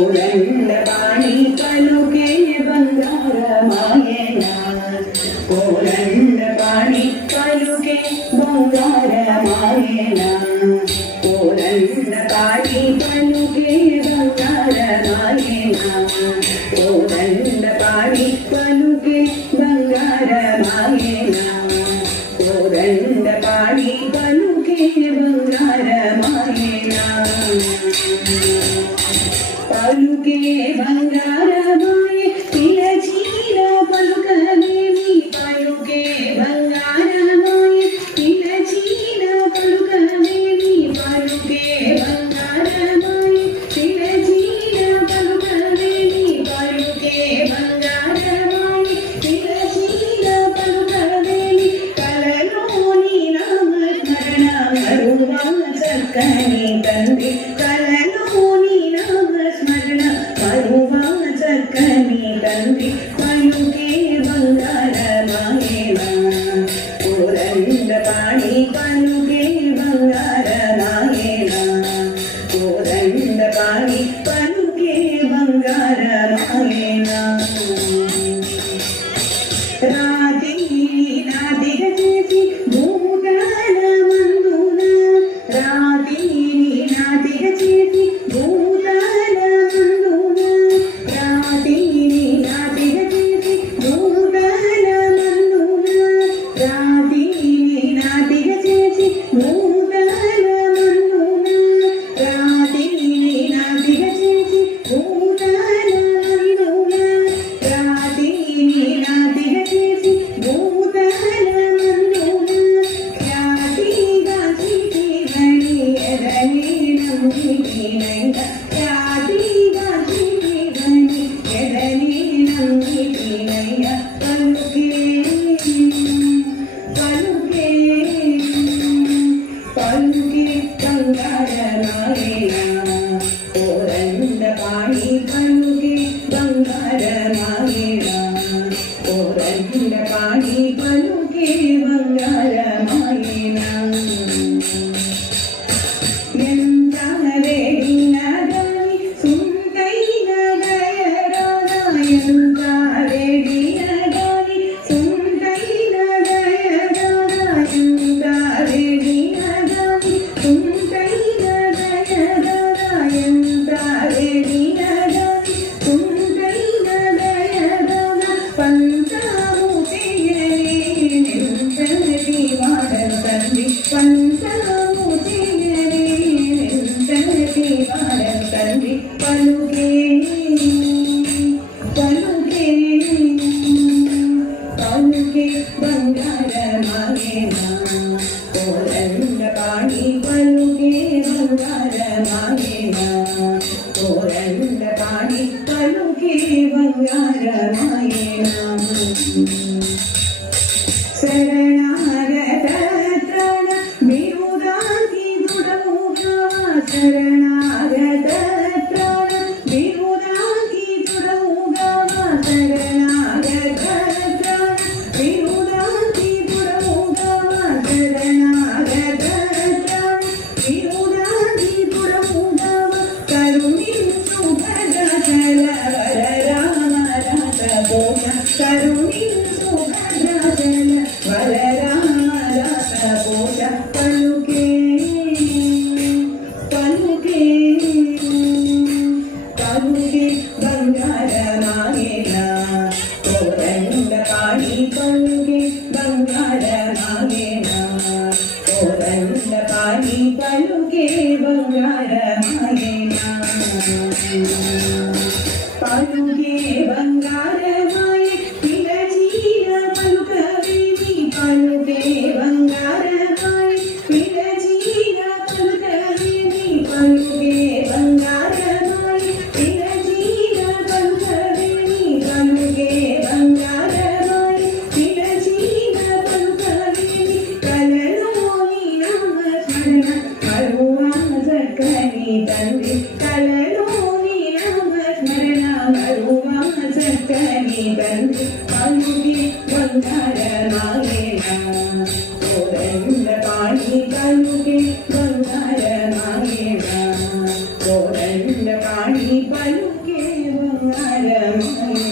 కోరండపాణి పలుకే బంగారమాయన కోరండపాణి పలుకే బంగారమాయన కోరండపాణి పలుకే బంగారమాయన కోరండపాణి పలుకే బంగారమాయన కోరండపాణి పలుకే బంగారమాయన పలుకే బంగారమాయ పిలచీల పలుకలేమి పలుకే బంగారమాయ పిలచీల పలుకలేమి పలుకే బంగారమాయ పిలచీల పలుకలేమి పలుకే బంగారమాయ పిలచీల పలుకలేమి కలలోని నామస్మరణ మరువా చక్కని తండ్రి కలలోని నామస్మరణ మరువా చక్కని తండ్రి పలుకే బంగారమాయన కోరండపాణి పలుకే బంగారమాయన కోరండపాణి పలుకే బంగారమాయన రాతి నాదిగ చేసి భూతాలమందున రాతి నాదిగ చేసి భూతాలమందున రాతి నాదిగ చేసి భూతాలమందున రాతి నాదిగ చేసి భూతాలమందున రాతి నాదిగ చేసి భూతాలమందున రాతి నాదిగ చేసి భూతాలమందున ఖ్యాతిగా చిటివని ఎదలి నమ్మితినైనా ఖ్యాతిగా చిటివని ఎదలి నమ్మితినైనా పలుకే పలుకే పలుకే బంగారమాయన కోరండపాణి పలుకే బంగారమాయన కోరండపాణి పలుకే బంగారమాయన ఎంత వేడిన గాని సుందైన దయరాగా ఎంత వేడిన గాని సుందైన దయరాగా ఎంత వేడిన గాని సుందైన దయరాగా ఎంత వేడిన గాని సుందైన దయరాగా పంచాము చేయని నింతటి వాడల తండ్రి పంచాము చేయని నింతటి వాడల తండ్రి పలుకే పలుకే పలుకే బంగారమాయన కోరండపాణి పలుకే బంగారమాయన కోరండపాణి పలుకే బంగారమాయన శరణాగత త్రాణ బిరుదాంకి దుడముఖవా శరణాగత త్రాణ బిరుదాంకి దుడముఖవా శరణాగత త్రాణ బిరుదాంకి దుడముఖవా శరణాగత త్రాణ బిరుదాంకి దుడముఖవా కరుణించు భద్రచల వరరామ రాత పోష కరుణించు భద్రచల వరరామ రాత పోష పలుకే పలుకే పలుకే బంగారమాయన కోరండపాణి పలుకే బంగారమాయన కోరండపాణి పలుకే బంగారమాయన పలుకే బంగారమాయ పిలచీల పలుకవేమి పలుకే బంగారమాయ పిలచీల పలుకవేమి పలుకే బంగారమాయ పిలచీల పలుకవేమి పలుకే బంగారమాయ పిలచీల పలుకవేమి కలలోని నామస్మరణ మరువా చక్కని తండ్రి కలలోని నామస్మరణ మరువా చక్కని తండ్రి పలుకే బంగారమాయన కోరండపాణి పలుకే బంగారమాయన బంగారమాయ